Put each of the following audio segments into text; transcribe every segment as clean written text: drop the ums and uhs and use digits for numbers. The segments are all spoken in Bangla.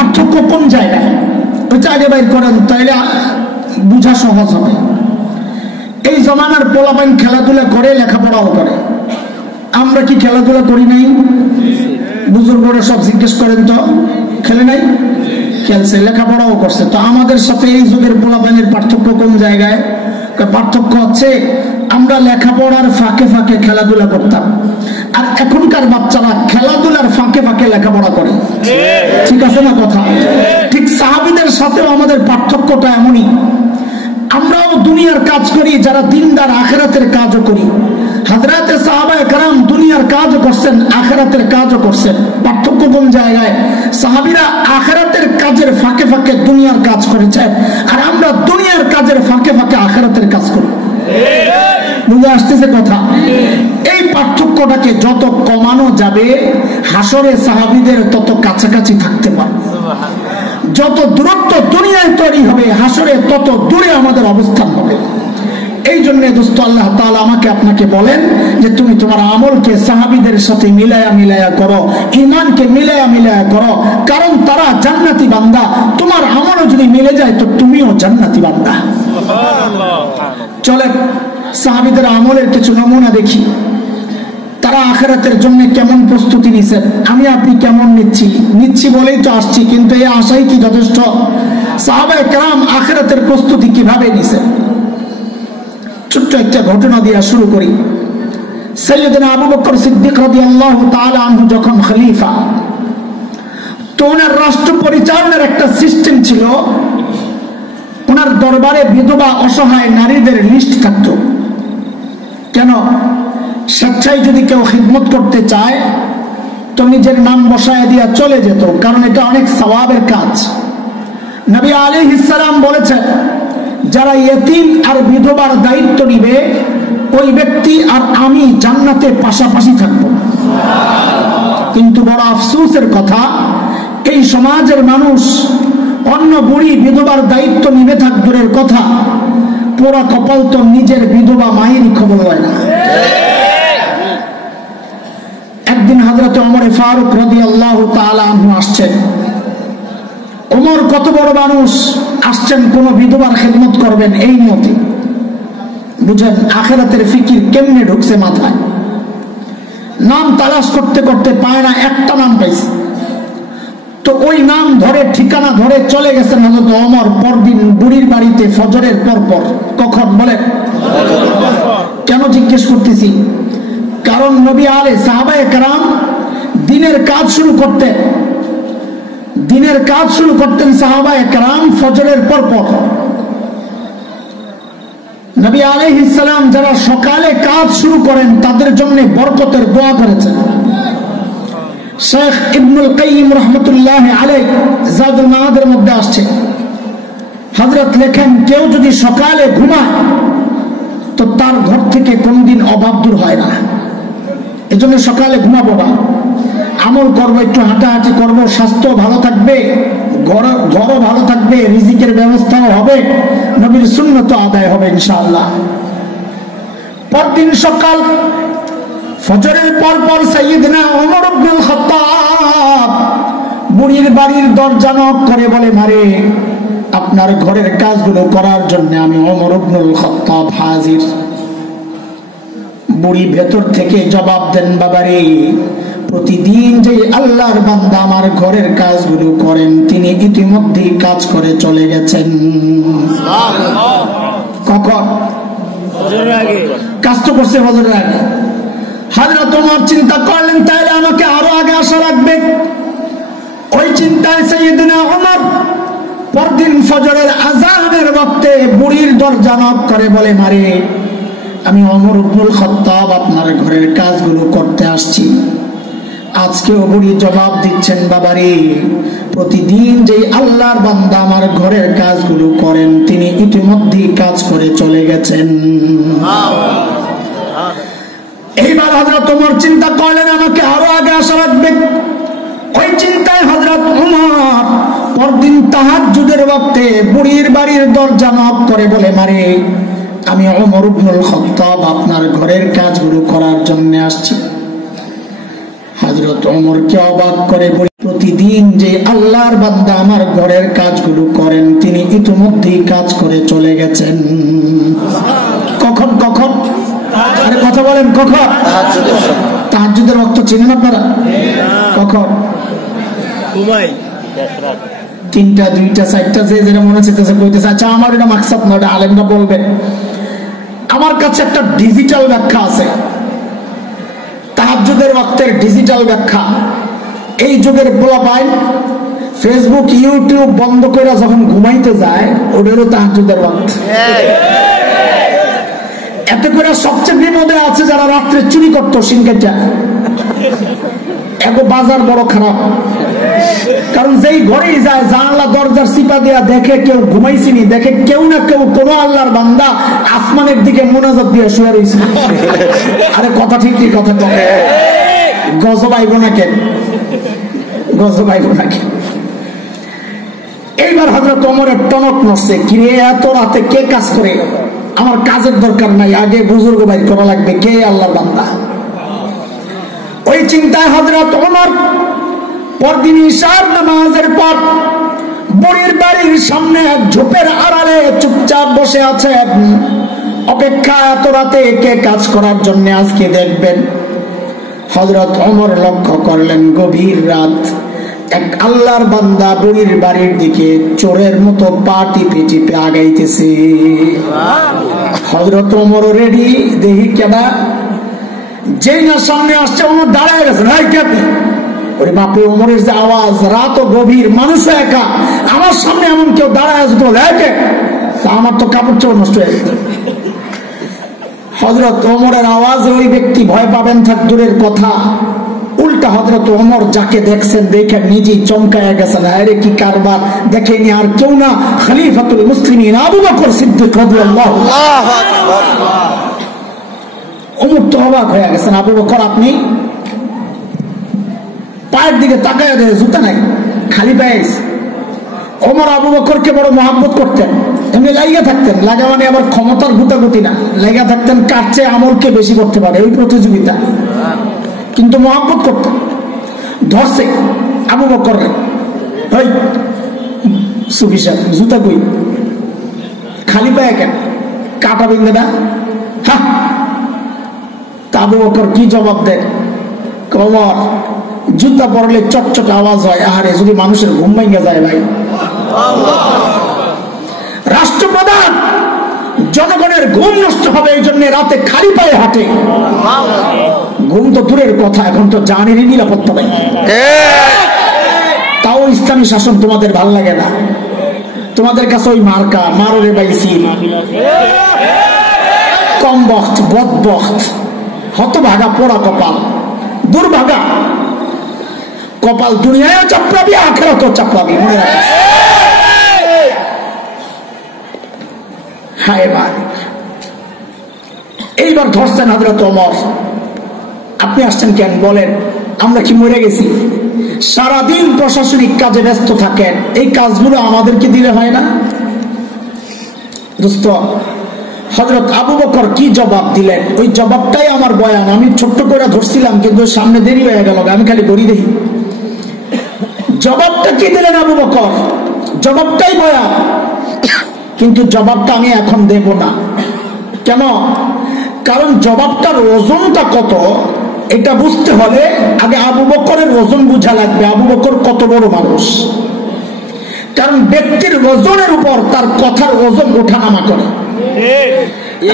পার্থক্য কোন জায়গায়, ওইটা আগে বাইর করেন, তাইলে বুঝা সহজ হবে। এই জমানার পোলাপাইন খেলাধুলা করে, লেখাপড়াও করে। আমরা কি খেলাধুলা করি নাই? বুজুর্গরা সব জিজ্ঞেস করেন তো, খেলে নাই? খেলছে, লেখাপড়াও করছে। তো আমাদের সাথে এই যুগের পোলাপাইনের পার্থক্য কোন জায়গায়? পার্থক্য হচ্ছে আমরা লেখাপড়ার ফাঁকে ফাঁকে খেলাধুলা করতাম, আর এখনকার বাচ্চারা খেলাধুলার ফাঁকে ফাঁকে লেখাপড়া করে। ঠিক আছে না কথা? ঠিক সাহাবীদের সাথেও আমাদের পার্থক্যটা এমনই। আমরাও দুনিয়ার কাজ করি, যারা দিনদার আখিরাতের কাজও করি। হযরতে সাহাবায়ে কেরাম দুনিয়ার কাজও করছেন, আখিরাতের কাজও করছেন। পার্থক্য কোন জায়গায়? সাহাবীরা আখিরাতের কাজের ফাঁকে ফাঁকে দুনিয়ার কাজ করেছেন, আর আমরা দুনিয়ার কাজের ফাঁকে ফাঁকে আখিরাতের কাজ করি। বুঝে আসতেছে কথা? এই পার্থক্যটাকে যত কমানো যাবে, হাসরে সাহাবীদের তত কাছাকাছি থাকতে পারবে। যত দূরত্ব দুনিয়ায় তৈরি হবে, হাসরে তত দূরে আমাদের অবস্থান হবে। এই জন্য দোস্ত আল্লাহ তাআলা আমাকে আপনাকে বলেন যে তুমি তোমার আমলকে সাহাবীদের সাথে মিলায়া মিলায়া করো, ঈমানকে মিলায়া মিলায়া করো, কারণ তারা জান্নাতি বান্দা। তোমার আমলও যদি মিলে যায় তো তুমিও জান্নাতি বান্দা। চলে সাহাবীদের আমলের কিছু নমুনা দেখি। তারা আখিরাতের জন্য কেমন প্রস্তুতি নিছেন, আমি আপনি কেমন নিচ্ছি বলেই তো আসছি, কিন্তু এই আশাই কি যথেষ্ট? সাহাবায়ে কেরাম আখিরাতের প্রস্তুতি কিভাবে নিছেন? ছোট্ট একটা ঘটনা দিয়ে শুরু করি। সাইয়েদনা আবু বকর সিদ্দিক রাদিয়াল্লাহু তাআলা আনহু যখন খলিফা, তো ওনার রাষ্ট্র পরিচালনার একটা সিস্টেম ছিল। ওনার দরবারে বিধবা অসহায় নারীদের লিস্ট থাকতো। কেন? স্বেচ্ছায় যদি কেউ খিদমত করতে চায় তো নিজের নাম বসায় দিয়া চলে যেত, কারণ এটা অনেক সওয়াবের কাজ। নবী আলাইহিস সালাম বলেছেন, যারা ইয়েতিম আর বিধবার দায়িত্ব নিবে, ওই ব্যক্তি আর আমি জান্নাতে পাশাপাশি থাকবো। কিন্তু বড় আফসোসের কথা, এই সমাজের মানুষ অন্য বুড়ি বিধবার দায়িত্ব নিবে থাক দূরের কথা, পোড়া কপাল তো নিজের বিধবা মায়েরই খবর হয় না। একদিন হযরত ওমর ফারুক রাদিয়াল্লাহু তাআলা আনহু আসছেন। ওমর কত বড় মানুষ, আসছেন কোন বিধবার খেদমত করবেন এই নিয়তে। বুঝেন আখিরাতের ফিকির কেমনে ঢুকছে মাথায়। নাম তালাশ করতে করতে পায় না, একটা নাম পাইছে। তো ওই নাম ধরে ঠিকানা ধরে চলে গেছেন হযরত ওমর পরদিন বুড়ির বাড়িতে ফজরের পর। কখন বলেন? কেন জিজ্ঞেস করতেছি? কারণ নবী আলাইহিস সাহাবায়ে কেরাম দিনের কাজ শুরু করতেন সাহাবায়ে কেরাম ফজরের পর। নবী আলাইহিস সালাম যারা সকালে কাজ শুরু করেন তাদের জন্য বরকতের দোয়া করেছেন। শেখ ইবনুল কাইয়িম রাহমাতুল্লাহ আলাইহি জাদুল মাআদের মধ্যে আসছে, হযরত লেখেন কেউ যদি সকালে ঘুমায় তো তার ঘর থেকে কোনদিন অভাব দূর হয় না। এজন্য সকালে ঘুমাবো না, আমল করবো, একটু হাঁটাহাঁটি করবো, স্বাস্থ্য ভালো থাকবে, ঘরও ভালো থাকবে, রিজিকের ব্যবস্থাও হবে, নবীর সুন্নত আদায় হবে ইনশাআল্লাহ। পরদিন সকাল ফজরের পর সাইয়েদনা ওমর ইবনুল খাত্তাব বুড়ির বাড়ির দরজা নক করে বলে, মারে আপনার ঘরের কাজগুলো করার জন্য আমি ওমর ইবনুল খাত্তাব হাজির। বুড়ি ভেতর থেকে জবাব দেন, বাবারে প্রতিদিন যে আল্লাহর বান্দা আমার ঘরের কাজগুলো করেন তিনি ইতিমধ্যেই কাজ করে চলে গেছেন। কখন? কাজ তো করছে ফজরের আগে। হযরত ওমর চিন্তা করলেন তাইলে আমাকে আরো আগে আসা লাগবে। ওই চিন্তায় সাইয়েদনা ওমর পরদিন ফজরের আযানের ওয়াক্তে বুড়ির দরজা নক করে বলে, মারে আমি ওমর ইবনুল খাত্তাব আপনার ঘরের কাজগুলো করতে আসছি। আজকেও বুড়ি জবাব দিচ্ছেন, বাবারে প্রতিদিন যে আল্লাহর বান্দা আমার ঘরের কাজগুলো করেন তিনি ইতিমধ্যেই কাজ করে চলে গেছেন। এইবার হযরত ওমর চিন্তা করলেন আমাকে আরো আগে আসা লাগবে। ওই চিন্তায় হযরত ওমর পরদিন তাহাজ্জুদের ওয়াক্তে বুড়ির বাড়ির দরজা নক করে বলে, মারে আমি ওমর ইবনুল খাত্তাব আপনার ঘরের কাজগুলো করার জন্য আসছি। হযরত ওমরকে অবাক করে বলি, প্রতি প্রতিদিন যে আল্লাহর বান্দা আমার ঘরের কাজগুলো করেন, তিনি ইতিমধ্যেই কাজ করে চলে গেছেন। কখন কখন? আরে কথা বলেন, কখন? তাহাজ্জুদের ওয়াক্ত চিনেন আপনারা? কখন? 3টা 2টা 4টা, যে যেটা মনে হচ্ছে কইতেছে। আচ্ছা, আমার এটা মাকসাদ না, এটা আলেমরা বলবেন। আমার কাছে একটা ডিজিটাল ব্যাখ্যা আছে, তাহাজ্জুদের ওয়াক্তের ডিজিটাল ব্যাখ্যা। এই যুগের পোলাপাইন ফেসবুক ইউটিউব বন্ধ করে যখন ঘুমাইতে যায়, ওদেরও তাহাজ্জুদের ওয়াক্ত। এতে করে সবচেয়ে বিপদে আছে যারা রাত্রে চুরি করতো সিনকেটা। এগো বাজার বড় খারাপ, কারণ যেই ঘরেই যায় জানলা দরজার চিপা দেয়া দেখে কেউ ঘুমাইছিনি, দেখে কেউ না কেউ কোনো আল্লাহর বান্দা আসমানের দিকে মোনাজাত দিয়ে শুয়ে রয়েছে। আরে কথা ঠিক কি কথা কম, গজব আইব না কেন? গজব আইব না কেন? এইবার হযরত ওমরের টনক নড়ছে, কিরে এত রাতে কে কাজ করে? আমার কাজের দরকার নাই, আগে বুজুর্গ বাইর করা লাগবে, কে আল্লাহর বান্দা। ওই চিন্তায় হযরত ওমর পরদিন ইশার নামাজের পর বুড়ির বাড়ির সামনে এক ঝোপের আড়ালে চুপচাপ বসে আছে, অপেক্ষা এত রাতে কে কাজ করার জন্য আজকে দেখবেন। হযরত ওমর লক্ষ্য করলেন গভীর রাত, এক আল্লাহর বান্দা বুড়ির বাড়ির দিকে চোরের মতো পা টিপে টিপে আগাইতেছে। হযরত ওমর রেডি, দেখি কেডা। যেই না সামনে আসছে, ওমর দাঁড়ায় গেছেন। হাই কে? ওরে বাপরে, ওমরের যে আওয়াজ, রাত ও গভীর, মানুষ একা, আমার সামনে এমন কেউ দাঁড়ায় আছে, আমার তো কাপড় চোপড় নষ্ট হয়ে গেছে। হযরত ওমরের আওয়াজ ওই ব্যক্তি ভয় পাবেন থাক দূরের কথা, উল্টা হযরত ওমর যাকে দেখছেন দেখে নিজেই চমকায় গেছেন। আরে কি কারবার, দেখেনি আর কেউ না, খলিফাতুল মুসলিমিন আবু বকর সিদ্দিক রাদিয়াল্লাহু আকবার। ওমর তো অবাক হয়ে গেছেন। আবু বকর, আপনি? পায়ের দিকে তাকায় দেয়, জুতা নাই, খালি পায়ে। ওমর আবু বকরকে বড় মহব্বত করতেন, এমনি লাগিয়ে থাকতেন। লাগা মানে আবার ক্ষমতার গুতাগুতি না, লাগা থাকতেন কার চেয়ে আমলকে বেশি করতে পারে, এই প্রতিযোগিতা। কিন্তু মহব্বত করতেন। ধরছে আবু বকর, ওই সুফি সাহেব জুতা কই, খালি পায়ে কেন, কাটা বিন্দে না? হ্যাঁ। তা আবু বকর কি জবাব দেন? ওমর, জুতা পরলে চটচট আওয়াজ হয়, আহারে যদি মানুষের ঘুম ভেঙে যায় ভাই। রাষ্ট্রপ্রধান, জনগণের ঘুম নষ্ট হবে এই জন্য রাতে খালি পায়ে হাঁটে। ঘুম তো দূরের কথা, এখন তো জানেরই নিরাপত্তা নেই। তাও ইসলামী শাসন তোমাদের ভাল লাগে না, তোমাদের কাছে ওই মার্কা, মারোরে বাইসি, কম বখত, বদ বখত, হতভাগা, পোড়া কপাল, দুর্ভাগা কপাল। দুনিয়ায় চাপড়াবি, আখিরাতেও চাপড়াবি, মনে রাখবে। হায় ভাই, এইবার ধরছেন হযরত ওমর। আপনি আসছেন কেন বলেন? আমরা কি মরে গেছি? সারাদিন প্রশাসনিক কাজে ব্যস্ত থাকেন, এই কাজগুলো আমাদেরকে দিলে হয় না? দোস্ত, হযরত আবু বকর কি জবাব দিলেন, ওই জবাবটাই আমার বয়ান। আমি ছোট্ট করে ধরছিলাম, কিন্তু সামনে দেরি হয়ে গেল, আমি খালি গড়ি দেখি। জবাবটা কি দিলেন আবু বকর, জবাবটাই বয়ান, কিন্তু জবাবটা আমি এখন দেব না। কেন? কারণ জবাবটার ওজনটা কত এটা বুঝতে হলে আগে আবু বকরের ওজন বোঝা লাগবে। আবু বকর কত বড় মানুষ, কারণ ব্যক্তির ওজনের উপর তার কথার ওজন ওঠানামা করে।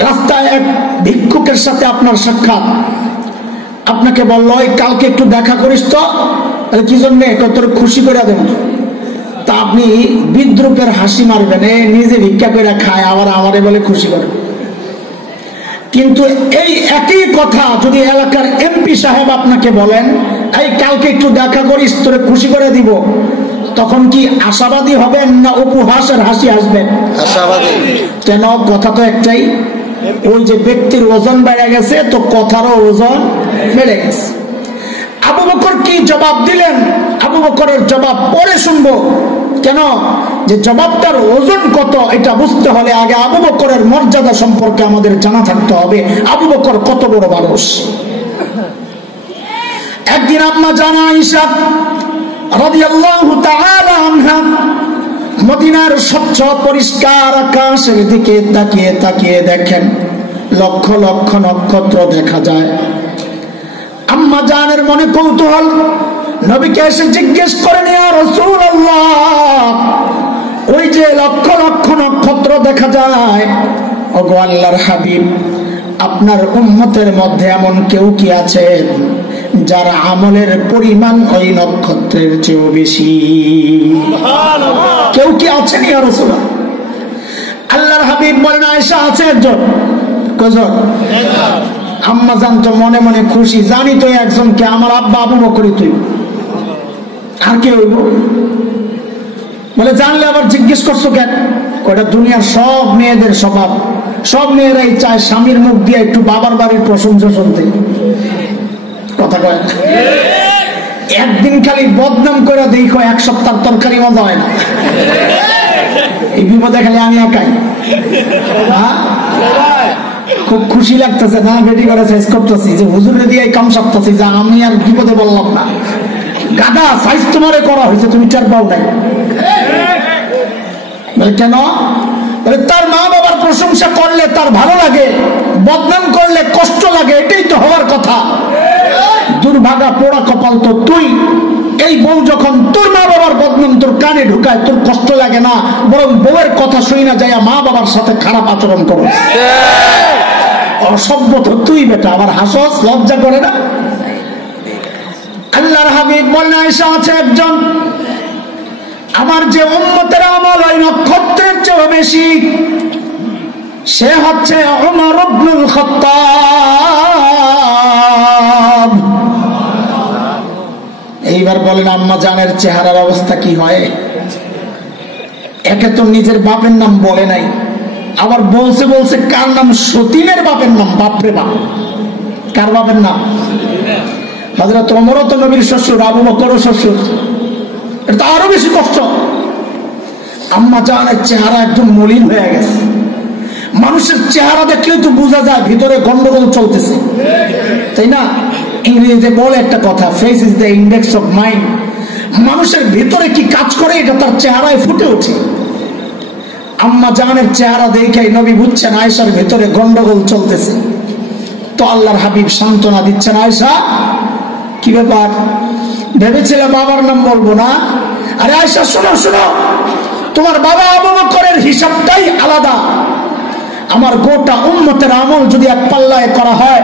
রাস্তায় এক ভিক্ষুকের সাথে আপনার সাক্ষাৎ, আপনাকে বললো কালকে একটু দেখা করিস তো, তাহলে কি জন্য? তোর খুশি করে দেব। তা আপনি বিদ্রুপের হাসি মারবেন, নিজে ভিক্ষা করে খায়, আবার আমারে বলে খুশি করে। কিন্তু এই একই কথা যদি এলাকার এমপি সাহেব আপনাকে বলেন, এই কালকে একটু দেখা করিস, তোরে খুশি করে দিব, তখন কি আশাবাদী হবেন না উপহাসের হাসি আসবেন? আশাবাদী। কেন? কথা তো একটাই, ওই যে ব্যক্তির ওজন বেড়ে গেছে, তো কথারও ওজন বেড়ে গেছে। আবু বকর কি জবাব দিলেন, আবু বকরের জবাব পরে শুনবো। কেন? যে জবাবটার ওজন কত এটা বুঝতে হলে আগে আবু বকরের মর্যাদা সম্পর্কে আমাদের জানা থাকতে হবে। আবু বকর কত বড় মানুষ। একদিন আম্মা জানা আয়েশা রাদিয়াল্লাহু তাআলা আনহা মদিনার স্বচ্ছ পরিষ্কার আকাশের দিকে তাকিয়ে তাকিয়ে দেখেন লক্ষ লক্ষ নক্ষত্র দেখা যায়। আম্মা জানের মনে কৌতূহল, নবীকে এসে জিজ্ঞেস করেন, ইয়া রাসূলুল্লাহ, ওই যে লক্ষ লক্ষ নক্ষত্র দেখা যায়, ওগো আল্লাহর হাবিব, আপনার উম্মতের মধ্যে এমন কেউ কি আছেন যার আমলের পরিমাণ ওই নক্ষত্রের চেয়েও বেশি? কেউ কি আছেন ইয়া রাসূলুল্লাহ? আল্লাহর হাবিব বলেন, আয়েশা আছে একজন। কয়জন? আম্মা জান তো মনে মনে খুশি, জানি তো একজনকে, আমার আব্বা আবু বকরই তুই, আর কে হইব? বলে জানলে আবার জিজ্ঞেস করছো কেন? ওটা দুনিয়ার সব মেয়েদের স্বভাব, সব মেয়েরাই চায় স্বামীর মুখ দিয়ে একটু বাবার বাড়ির প্রশংসা শুনতে। কথা কয় না? একদিন খালি বদনাম করে দেখো, এক সপ্তাহ তরকারি মজা হয় না। এই বিপদে খালি আমি একাই। খুব খুশি লাগতেছে না, বেটি করে শেষ করতেছি যে হুজুরে দিয়ে কাম সারতেছি, যে আমি আর বিপদে বললাম না। গাদা সাইজ তোমারে করা হয়েছে, তুমি চার পাও নাই। বলে কেন? বলে তার মা বাবার প্রশংসা করলে তার ভালো লাগে, বদনাম করলে কষ্ট লাগে, এটাই তো হওয়ার কথা। দুর্ভাগা পোড়া কপাল তো তুই। এই বউ যখন তোর মা বাবার বদনাম তোর কানে ঢুকায়, তোর কষ্ট লাগে না, বরং বউয়ের কথা শুই না যায় মা বাবার সাথে খারাপ আচরণ করো। অসভ্য তো তুই বেটা, আবার হাসস, লজ্জা করে না? আল্লাহর হাবিব বলেন, আয়েশা আছে একজন, আমার যে উম্মতের আমল ওই নক্ষত্রের চেয়ে বেশি, সে হচ্ছে উমর ইবনুল খাত্তাব। এইবার বলেন আম্মা জানের চেহারার অবস্থা কি হয়? একে তো নিজের বাপের নাম বলে নাই, আবার বলছে বলছে কার নাম? সতীনের বাপের নাম। বাপরে বাপ, কার বাপের নাম? হযরত ওমরও তো নবীর শ্বশুর, আবু বকরও শ্বশুর, এটা আরো বেশি কষ্ট। আম্মা জানের চেহারা একদম মলিন হয়ে গেছে। মানুষের চেহারা দেখলে তো বোঝা যায় ভিতরে গন্ডগোল চলতেছে, তাই না? ইংরেজিতে বলে একটা কথা, face is the index of mind. মানুষের ভিতরে কি কাজ করে এটা তার চেহারায় ফুটে ওঠে। আম্মা জানের চেহারা দেখে নবী বুঝছেন আয়েশার ভিতরে গন্ডগোল চলতেছে। তো আল্লাহর হাবিব সান্ত্বনা দিচ্ছেন, আয়েশা কি ব্যাপার? ভেবেছিলে বাবার নাম বলবো না? আরে আয়েশা শোনো শোনো, তোমার বাবা আবু বকরের হিসাবটাই আলাদা। আমার গোটা উম্মতের আমল যদি এক পাল্লায় করা হয়,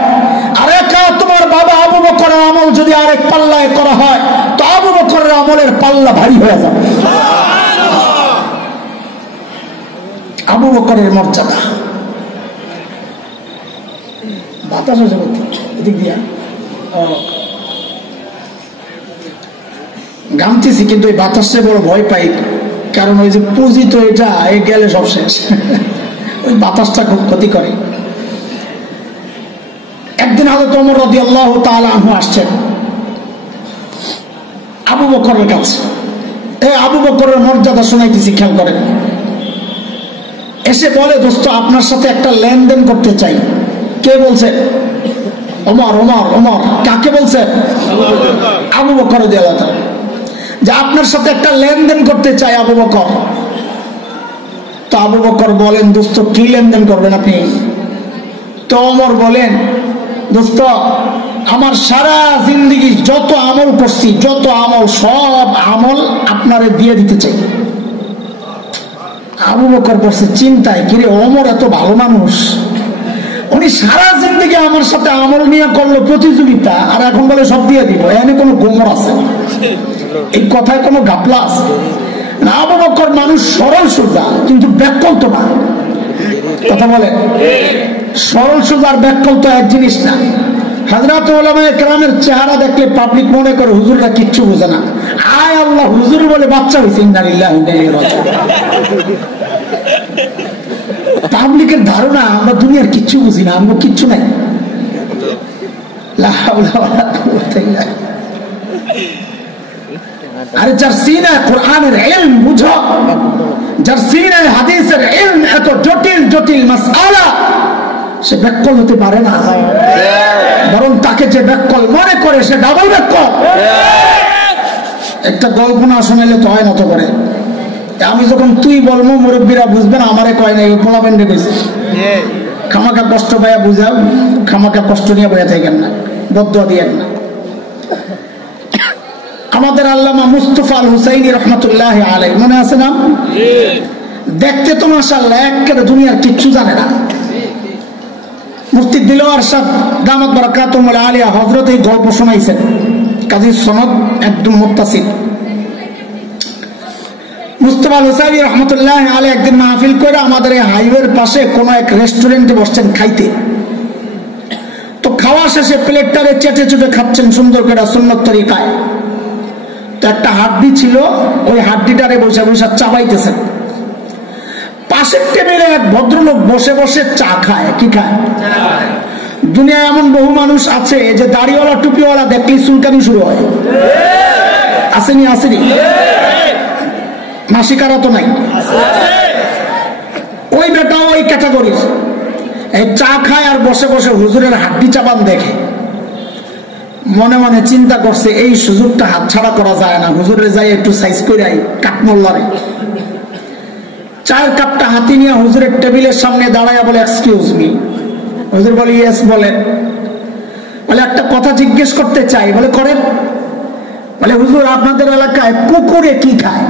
আর একা তোমার বাবা আবু বকরের আমল যদি আরেক পাল্লায় করা হয়, তো আবু বকরের আমলের পাল্লা ভারী হয়ে যাবে। আবু বকরের মর্যাদা। বাতাস হয়েছে এদিক দিয়া গামতেছি, কিন্তু এই বাতাসে বড় ভয় পাই, কারণ ওই যে পুঁজি তো এটা গেলে সব শেষ। ওই বাতাসটা খুব ক্ষতি করে। একদিন হযরত ওমর রাদিয়াল্লাহু তাআলা আনহু আসছেন আবু বকরের কাছে। আবু বকরের মর্যাদা শোনাইতেছি, খেয়াল করেন। এসে বলে, দোস্ত আপনার সাথে একটা লেনদেন করতে চাই। কে বলছে? ওমর। ওমর ওমর কাকে বলছে? আবু বকর রাদিয়াল্লাহু তাআলা। যে আপনার সাথে একটা লেনদেন করতে চাই আবু বকর। তো আবু বকর বলেন, দোস্ত কি লেনদেন করবেন আপনি? তো ওমর বলেন, দোস্ত আমার সারা জিন্দেগি যত আমল করছি, যত আমল, সব আমল আপনারে দিয়ে দিতে চাই। আবু বকর বলছে চিন্তায়, কিরে ওমর এত ভালো মানুষ, উনি সারা জিন্দেগি আমার সাথে আমল নিয়ে করলো প্রতিযোগিতা, আর এখন বলে সব দিয়ে দিব। এখানে কোনো গোমর আছে? এই কথায় কোনো গাপলা আছে? না, আবু বকর মানুষ সরল সোজা, কিন্তু ব্যাকল তো না। কথা বলে, সরল সোজার ব্যাকল তো এক জিনিস না। হযরত উলামায়ে কেরামের চেহারা দেখলে পাবলিক মনে করে হুজুররা কিচ্ছু বোঝে না। আয় আল্লাহ, হুজুর বলে বাচ্চা হয়েছে। ইন্না লিল্লাহি ওয়া ইন্না ইলাইহি রাজিউন। পাবলিকের ধারণা আমরা দুনিয়ার কিচ্ছু বুঝি না, আমরা কিচ্ছু নাই। লা হাওলা ওয়ালা কুওয়াতা ইল্লা বিল্লাহ। আরে যার সিনায় কোরআনের ইলম বুঝো, যার সিনায় হাদিসের ইলম এত জটিল জটিল মাসআলা, সে ব্যাকল হতে পারে না। বরং তাকে যে ব্যাকল মনে করে সে ডাবল ব্যাকল। একটা গল্প না শোনাইলে তো হয় না তো করে। আমি যখন তুই বলবো মুরব্বীরা বুঝবেন, আমারে কয় নাই, পোলাবেন রে কইছে। খামাকা কষ্ট পাইয়া বুঝাও, খামাকা কষ্ট নিয়ে বইয়া থাকেন না, বদুয়া দিয়েন না। আমাদের আল্লামা মুস্তফা আল হুসাইনি রহমতুল্লাহ আলাইহি মনে আছে না? দেখতে তো মাশাআল্লাহ একেবারে দুনিয়ার কিচ্ছু জানে না। মুফতি দিলওয়ার সাহেব দামাত বারাকাতুহুম আলিয়া হযরত এই গল্প শোনাইছেন, কাজী সনদ একদম মুত্তাসিল। মুস্তফা আল হুসাইনি রহমতুল্লাহ আলাইহি একদিন মাহফিল করে আমাদের এই হাইওয়ের পাশে কোন এক রেস্টুরেন্টে বসছেন খাইতে। তো খাওয়া শেষে প্লেটটারে চেটে চেটে খাচ্ছেন সুন্দর করে সুন্নত তরিকায়। তো একটা হাড্ডি ছিল, ওই হাড্ডিটারে বসে বসে চাবাইতেছেন। পাশের টেবিলে এক ভদ্রলোক বসে বসে চা খায়। কি খায়? দুনিয়ায় এমন বহু মানুষ আছে যে দাড়িওয়ালা টুপিওয়ালা দেখলেই চুলকানি শুরু হয়। আসেনি? আসেনি? মাসিকারা তো নাই। ওই বেটা ওই ক্যাটাগরির, এই চা খায় আর বসে বসে হুজুরের হাড্ডি চাবান দেখে। মনে মনে চিন্তা করছে এই সুযোগটা হাতছাড়া করা যায় না, হুজুরে যাই একটু সাইজ করে কাঠমোল্লারে। চায়ের কাপটা হাতি নিয়ে হুজুরের টেবিলের সামনে দাঁড়ায় বলে, এক্সকিউজ মি। হুজুর বলে, ইয়েস বলেন। বলে, একটা কথা জিজ্ঞেস করতে চাই। বলে, করেন। বলে, হুজুর আপনাদের এলাকায় কুকুরে কি খায়?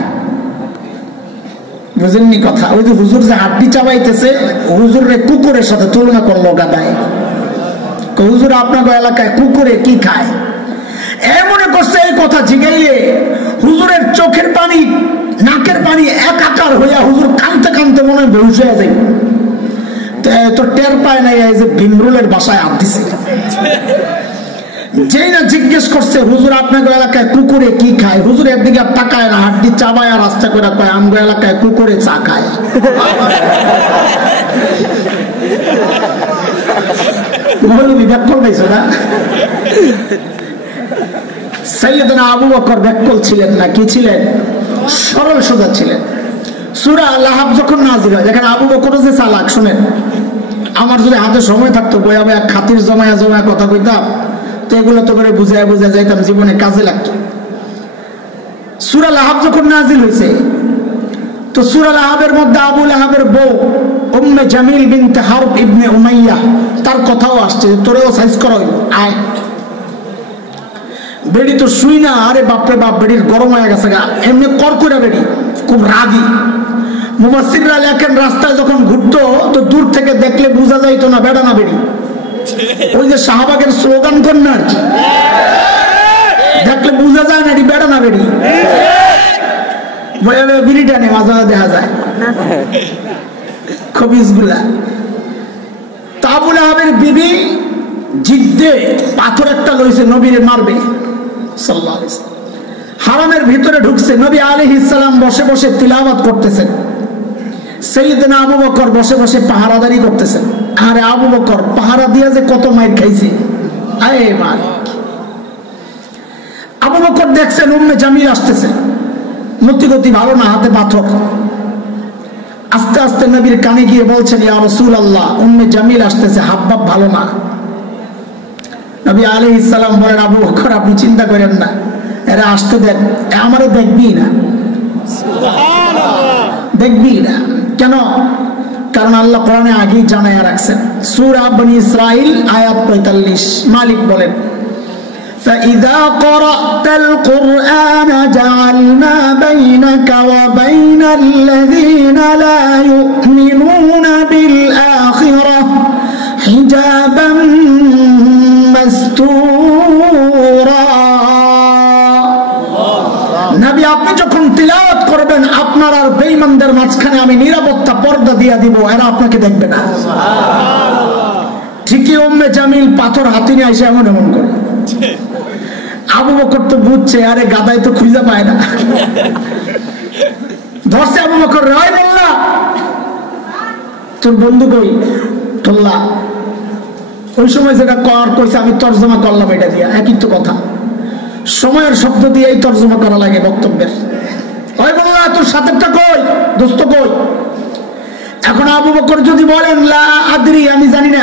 বুঝেননি কথা? ওই যে হুজুর যে হাড্ডি চাবাইতেছে, হুজুরের কুকুরের সাথে তুলনা করলো গাদায়। হুজুর আপনাদের এলাকায় কুকুরে কি খায়? মনে করছে এই কথা জিগাইলে হুজুরের চোখের পানি নাকের পানি একাকার হইয়া হুজুর কানতে কানতে মনে হয় বেহুশ হয়ে যায়। তো টের পায় নাই এই যে ভিমরুলের বাসায় হাত দিছে। যেই না জিজ্ঞেস করছে হুজুর আপনাদের এলাকায় কুকুরে কি খায়, হুজুর এর দিকে তাকায় না, হাড্ডি চাবায় আর রাস্তা করে কয়, আমগো এলাকায় কুকুরে চা খায়। মৌলবী ব্যাকল পাইছো না? সাইয়েদনা আবু বকর ব্যাকল ছিলেন না, কি ছিলেন? সরল সোজা ছিলেন। সূরা লাহাব যখন নাযিল হয়, দেখেন আবু বকর যে চালাক। শুনেন, আমার যদি হাতে সময় থাকতো বয়া বয়া খাতির জমায়া জমায়া কথা কইতাম, তো এগুলো তো করে বুঝায় বুঝায় যাইতাম, জীবনে কাজে লাগতো। সূরা লাহাব যখন নাযিল হয়েছে, তো সূরা লাহাবের মধ্যে আবু লাহাবের বউ উম্মে জামিল বিনতে হারব ইবনে উমাইয়া, তার কথাও আসছে, তোরেও সাইজ করা হইল, আয়। বেড়ি তো শুই না, আরে বাপরে বাপ, বেড়ির গরম হয়ে গেছে গা, এমনি কর করে বেড়ি, খুব রাগী। মুফাসসিররা লেখেন রাস্তায় যখন ঘুরতো তো দূর থেকে দেখলে বোঝা যাইতো না বেড়া না বেড়ি। ওই যে শাহবাগের স্লোগান করেন না, দেখলে বোঝা যায় না এটি বেড়া না বেড়ি। বিড়িটা নেই মাঝে মাঝে দেখা যায় খবিজ গুলা। তা আবু লাহাবের বিবি জিদ্দে পাথর একটা লইছে, নবীরে মারবে। সাল্লাল্লাহু আলাইহি ওয়াসাল্লাম হারামের ভিতরে ঢুকছে, নবী আলাইহিস সালাম বসে বসে তিলাওয়াত করতেছেন, সাইয়েদনা আবু বকর বসে বসে পাহারাদারি করতেছেন। আরে আবু বকর পাহারা দিয়া যে কত মাইর খাইছে, আয় মার। আবু বকর দেখছেন উম্মে জামিল আসতেছে, মতিগতি ভালো না, হাতে পাথর। আস্তে আস্তে নবীর কানে গিয়ে বলছেন, ইয়া রাসূলুল্লাহ, উম্মে জামিল আসতেছে, হাবভাব ভালো না। নবী আলাইহিস সালাম বলেন, আবু বকর আপনি চিন্তা করেন না, এরা আসতে দেন, আমারও দেখবি না। সুবহানাল্লাহ, দেখবি না কেন? কারণ আল্লাহ কোরআনে আগেই জানায়া রাখছেন, সূরা বনী ইসরাইল আয়াত 45, মালিক বলেন, فإذا قرأت القرآن جعلنا بينك وبين الذين لا يؤمنون بالآخرة حجابا مستورا। নবী আপনি যখন তিলাওয়াত করবেন, আপনার আর বেঈমানদের মাঝখানে আমি নিরাপত্তা পর্দা দিয়ে দিব, এরা আপনাকে দেখবে না। ঠিকই উম্মে জামিল পাথর হাতে নিয়ে এসে এমন এমন করে। আবু বকর তো বুঝছে, আরে গাদায় তো খুঁজে পায় না, ধরছে আবু বকর, রায় বললা তোর বন্ধু কই? তোল্লা। ওই সময় যেটা কর কইছে আমি তর্জমা করলাম, এটা দিয়া একই তো কথা, সময়ের শব্দ দিয়েই তর্জমা করা লাগে বক্তব্যের। ওই বললা তোর সাথেরটা কই, দোস্ত কই? এখন আবু বকর যদি বলেন লা আদরি, আমি জানি না,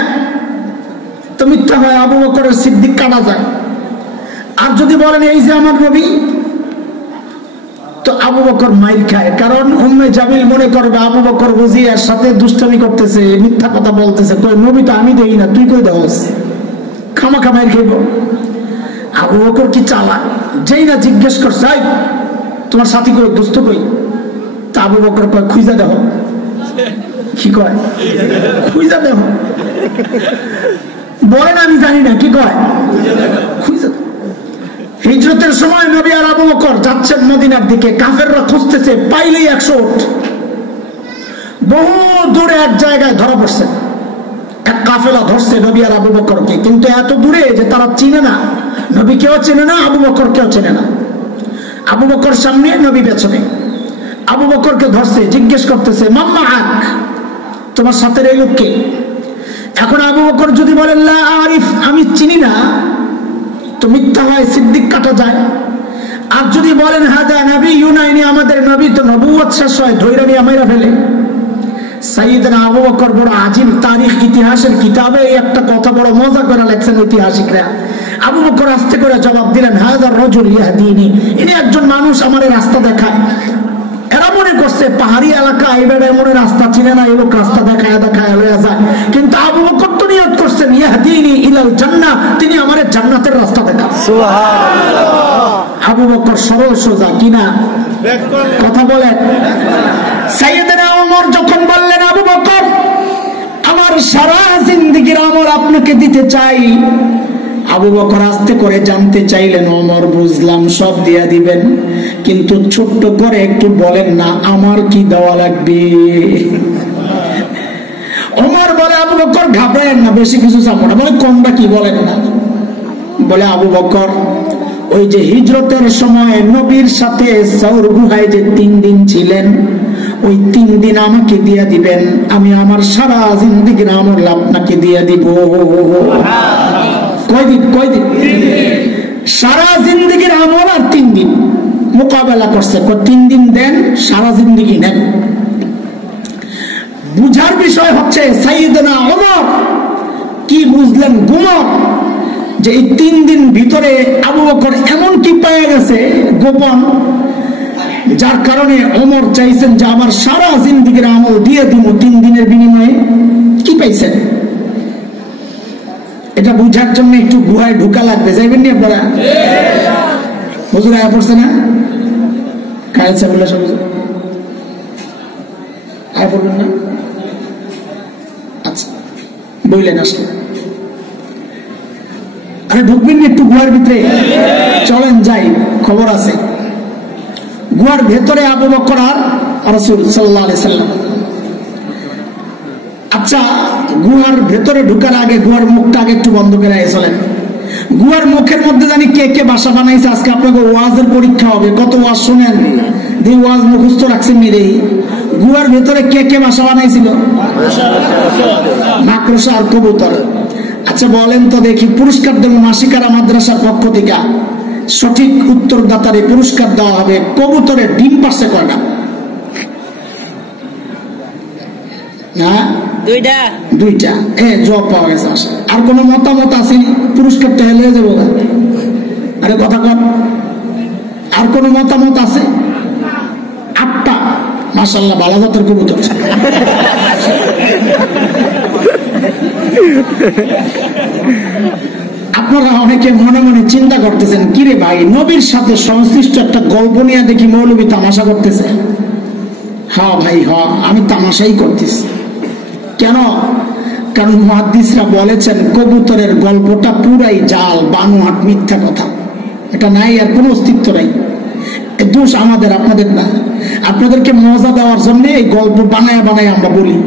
তো মিথ্যা হয়, আবু বকরের সিদ্দিক কাটা যায়। আর যদি বলেন এই যে আমার নবী, তো আবু বকর মাইর খায়, কারণ উম্মে জামিল মনে করবে আবু বকর বুঝি এর সাথে দুষ্টামি করতেছে, মিথ্যা কথা বলতেছে, কই নবী তো আমি দেই না, তুই কই দাওস, খামাখা মাইর খাইব। আবু বকর কি চালাক, যেই না জিজ্ঞেস করছে তোমার সাথী কই, দোস্ত কই, তা আবু বকর কয় খুঁজা দেখো। কি কয়? খুঁজা দেখো। বলেন আমি জানি না, কি কয়? খুঁজা। হিজরতের সময় নবী আর আবু বকর যাচ্ছেন মদিনার দিকে, কাফেররা খুঁজতেছে, পাইলেই 100 উট। বহু দূরে এক জায়গায় ধরা পড়ছে, এক কাফেলা ধরছে নবী আর আবু বকরকে, কিন্তু এত দূরে যে তারা চিনে না, নবী কেউ চেনে না, আবু বকর কেউ চেনে না। আবু বকর সামনে, নবী পেছনে। আবু বকরকে ধরছে, জিজ্ঞেস করতেছে মাম্মা আক, তোমার সাথে এই লোককে? এখন আবু বকর যদি বলেন লা আরিফ, আমি চিনি না, তো মিথ্যা হয়, সিদ্দিক কাটা যায়। আর যদি বলেন হাদা নবী ইউনাইনি, আমাদের নবী, তো নবুয়ত শেষ হয়, ধৈর্য নিয়ে মাইরা ফেলে। সাইয়েদনা আবু বকর বড় আজিব, তারিখ ইতিহাসের কিতাবে একটা কথা বড় মজা করে লেখছেন ঐতিহাসিকরা। আবু বকর আস্তে করে জবাব দিলেন হাদা রাজুল ইয়াহদিনি, ইনি একজন মানুষ আমারে রাস্তা দেখায়। এরা মনে করছে পাহাড়ি এলাকা, এই বেড়ায় মনে রাস্তা চিনে না, এই লোক রাস্তা দেখায় দেখায় লয়ে যায়। কিন্তু আবু বকর তো নিয়ত করছেন ইয়াহদিনি ইলাল জান্নাহ, তিনি আমারে জান্নাতের রাস্তা দেখান। সুবহানাল্লাহ। আবু বকর সরল সোজা কিনা কথা বলেন। সাইয়েদনা ওমর যখন বললেন আবু বকর আমার সারা জিন্দেগীর আমল আপনাকে দিতে চাই, আবু বকর আস্তে করে জানতে চাইলেন ওমর বুঝলাম সব দিয়া দিবেন, কিন্তু ছোট্ট করে একটু বলেন না আমার কি দেওয়া লাগবে। ওমর বলে আবু বকর ঘাবড়ায়েন না, বেশি কিছু চাবো না। বলে কোনটা কি বলেন না। বলে আবু বকর ওই যে হিজরতের সময় নবীর সাথে সৌর গুহায় যে 3 দিন ছিলেন, ওই 3 দিন আমাকে দিয়ে দিবেন, আমি আমার সারা জিন্দেগীর আমল আপনাকে দিয়ে দিব। কয়দিন? কয়দিন? সারা জিন্দেগীর আমল আর 3 দিন মোকাবেলা করছে। 3 দিন দেন, সারা জিন্দেগী নেন। বুঝার বিষয় হচ্ছে সাইয়েদনা ওমর কি বুঝলেন গুমর, যে এই 3 দিন ভিতরে আবু বকর এমন কি পেয়ে গেছে গোপন, যার কারণে ওমর চাইছেন যে আমার সারা জিন্দেগীর আমল দিয়ে দিব 3 দিনের বিনিময়ে। কি পাইছেন? এটা বুঝার জন্য একটু গুহায় ঢুকা লাগবে। যাইবেন নি আপনারা? হুজুর আয়া পড়ছে না? কায়েল সাহেবুল্লাহ সাহেব আয়া পড়বেন না? আচ্ছা বইলেন আসলে। আরে ঢুকবেন না একটু গুহার ভিতরে? চলেন যাই, খবর আছে। গুহার ভেতরে আবু বকর আর রাসূল সাল্লাল্লাহু আলাইহি সাল্লাম। আচ্ছা গুহার ভেতরে ঢুকার আগে গুহার মুখটা আগে একটু বন্ধ করে চলেন। গুহার মুখের মধ্যে জানি কে কে বাসা বানাইছে। আজকে আপনাকে ওয়াজের পরীক্ষা হবে, কত ওয়াজ শুনেন, দিয়ে ওয়াজ মুখস্থ রাখছেন নি রে। গুহার ভেতরে কে কে বাসা বানাইছিল? মাকড়সা আর কবুতর। আচ্ছা বলেন তো দেখি, পুরস্কার দেব মাসিকারা মাদ্রাসার পক্ষ থেকে, সঠিক উত্তরদাতারে পুরস্কার দেওয়া হবে। কবুতরের ডিম পারছে কয়টা? হ্যাঁ দুইটা। জব পাওয়া গেছে। আর কোন মতামত আছে? পুরস্কারটা হেলে যাবো। আরে কথা কর, আর কোন মতামত আছে? 8টা। মাশাআল্লাহ, ভালো জাতের কবুতর। আপনারা অনেকে মনে মনে চিন্তা করতেছেন কিরে ভাই, নবীর সাথে সংশ্লিষ্ট একটা গল্প নিয়ে দেখি মৌলবী তামাশা করতেছে। হ্যাঁ ভাই হ্যাঁ, আমি তামাশাই করতেছি। কেন? কারণ মুহাদ্দিসরা বলেছেন কবুতরের গল্পটা পুরাই জাল, বানোয়াট, মিথ্যা কথা। এটা নাই, আর কোনো অস্তিত্ব নাই। এই দোষ আমাদের, আপনাদের না। আপনাদেরকে মজা দেওয়ার জন্য এই গল্প বানায় বানায় আমরা বলি।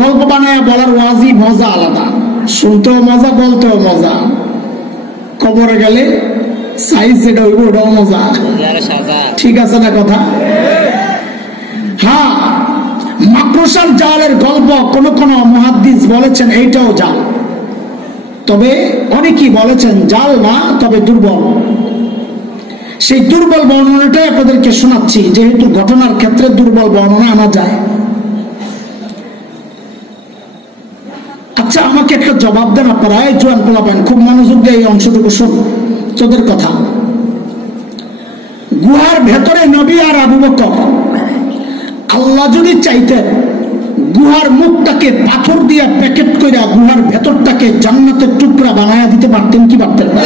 গল্প বানায় বলার ওয়াজই মজা আলাদা, শুনতেও মজা, বলতেও মজা। কবরে গেলে সাইজ যেটা হইব ওটাও মজা। ঠিক আছে না কথা? হ্যাঁ, মাকড়সার জালের গল্প কোন কোন মুহাদ্দিস বলেছেন এইটাও জাল, তবে অনেকেই বলেছেন জাল না, তবে দুর্বল। সেই দুর্বল বর্ণনাটাই আপনাদেরকে শোনাচ্ছি, যেহেতু ঘটনার ক্ষেত্রে দুর্বল বর্ণনা আনা যায়। আচ্ছা আমাকে একটা জবাব দেন আপনারা, এই জোয়ান পোলাপান, খুব মনোযোগ দিয়ে এই অংশটুকু শোন, তোদের কথা। ভেতরে নবী আর আবু বকর, আল্লাহ যদি চাইতেন গুহার মুখটাকে পাথর দিয়ে প্যাকেট কইরা গুহার ভেতরটাকে জান্নাতের টুকরা বানায়া দিতে পারতেন কি পারতেন না?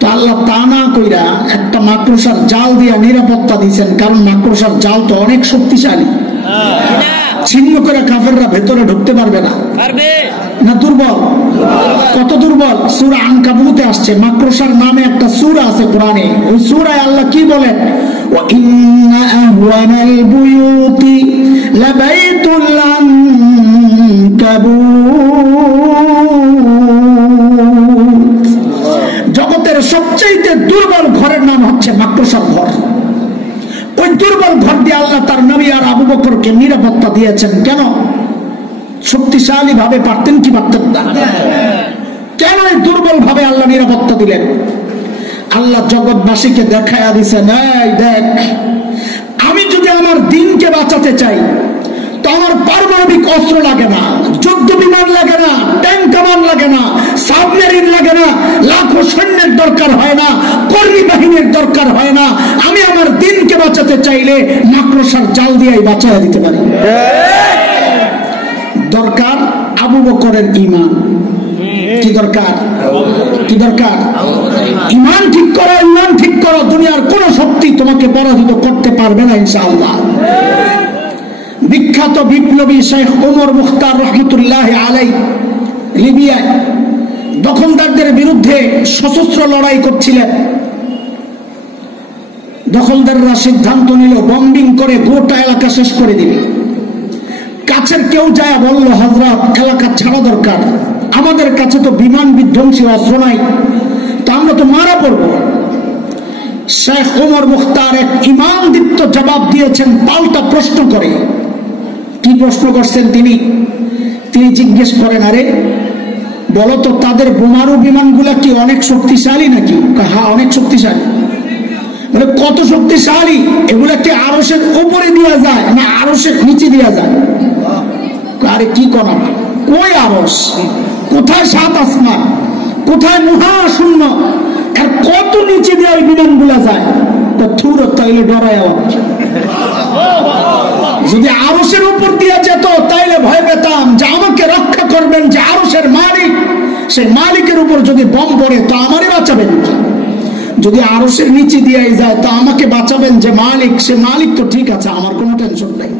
তো আল্লাহ তা না কইরা একটা মাকড়সার জাল দিয়া নিরাপত্তা দিয়েছেন, কারণ মাকড়সার জাল তো অনেক শক্তিশালী, ছিন্ন করে কাফেররা ভেতরে ঢুকতে পারবে না। না দুর্বল? কত দুর্বল? সূরা আনকাবুতে আসছে, মাকড়সার নামে একটা সূরা আছে কোরআনে। ওই সূরায় আল্লাহ কি বলেন? ওয়া ইন্না আহওয়ানাল বুয়ুতি লাবাইতুল আনকাবুত। জগতের সবচেয়ে দুর্বল ঘরের নাম হচ্ছে মাকড়সার ঘর। ওই দুর্বল ঘর দিয়ে আল্লাহ তার নবী আর আবু বকরকে নিরাপত্তা দিয়েছেন। কেন? শক্তিশালী ভাবে পারতেন কি পারতেন না? কেন এই দুর্বল ভাবে আল্লাহ নিরাপত্তা দিলেন? আল্লাহ জগৎবাসীকে দেখায়া দিছেন, এই দেখ, আমি যদি আমার দিনকে বাঁচাতে চাই তো আমার পারমাণবিক অস্ত্র লাগে না, যুদ্ধ বিমান লাগে না, ট্যাঙ্ক কামান লাগে না, সাবমেরিন লাগে না, লাখো সৈন্যের দরকার হয় না, কর্মী বাহিনীর দরকার হয় না। আমি আমার দিনকে বাঁচাতে চাইলে মাকড়সার জাল দিয়েই বাঁচাইয়া দিতে পারি। দরকার আবু বকরের ঈমান। কি দরকার? কি দরকার? ঈমান ঠিক করো, ঈমান ঠিক করো, দুনিয়ার কোন শক্তি তোমাকে পরাজিত করতে পারবে না ইনশাআল্লাহ। বিখ্যাত বিপ্লবী শেখ ওমর মুখতার রহমতুল্লাহ আলাইহি লিবিয়ায় দখলদারদের বিরুদ্ধে সশস্ত্র লড়াই করছিলেন। দখলদাররা সিদ্ধান্ত নিল বম্বিং করে গোটা এলাকা শেষ করে দিবে। কাছের কেউ যায় বলল, হযরত, এলাকা ছাড়া দরকার, আমাদের কাছে তো বিমান বিধ্বংসী অস্ত্র নাই, তা আমরা তো মারা পড়ব। শেখ ওমর মুখতার এক ঈমানদীপ্ত জবাব দিয়েছেন পাল্টা প্রশ্ন করে। কি প্রশ্ন করছেন তিনি? তিনি জিজ্ঞেস করেন, আরে বলো তো, তাদের বোমারু বিমানগুলা কি অনেক শক্তিশালী নাকি? হ্যাঁ, অনেক শক্তিশালী। বলে কত শক্তিশালী? এগুলা কি আরশের উপরে দেওয়া যায় না আরশের নিচে দেওয়া যায়? আরে কি করা, কই আরশ, কোথায় সাত আসমান, কোথায় মহাশূন্য, আর কত নিচে দিয়ে ওই বিমানগুলা যায়? থুর তাইলে ডরায়। যদি আরশের উপর দিয়ে যেত তাইলে ভয় পেতাম যে আমাকে রক্ষা করবেন যে আরশের মালিক, সেই মালিকের উপর যদি বম পড়ে তো আমারই বাঁচাবেন। যদি আরশের নিচে দিয়ে যায় তো আমাকে বাঁচাবেন যে মালিক, সে মালিক তো ঠিক আছে, আমার কোনো টেনশন নাই।